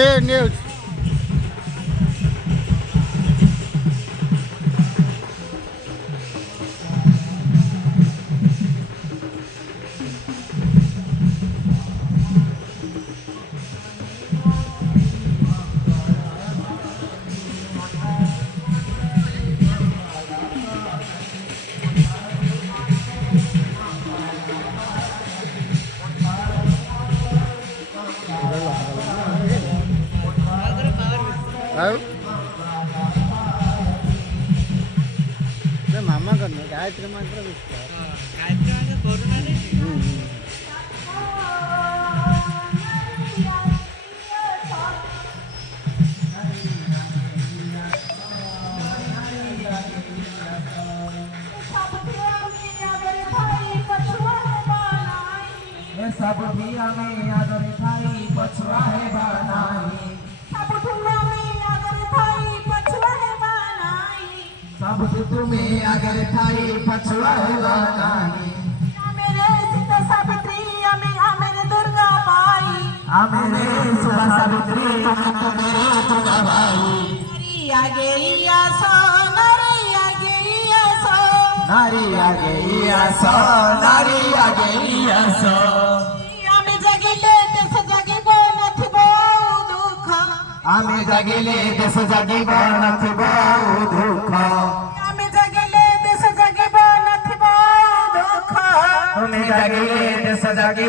news मामा करना गायत्री मंत्र गायत्री मंत्र कोरोना नहीं सब धिया में आदर थाई पछुआ है बनाई सब ठुआ में अगर थाई पछुआ है बनाई सब तुम्हें अगर थाई पछुआ है बनाई मेरे सीता सावित्री मेरे दुर्गा माई मेरे सुधा सावित्री मेरे दुर्गा भाई नारी आगे आसो नारी आगे आसो नारी आगे आसो नारी आगे आसो आमे जगिले देश जगिबो नथिबो दुख आमे जगिले देश जगिबो नथिबो दुख आमे जगिले देश जगिबो नथिबो दुख तुम जगिले देश जगिबो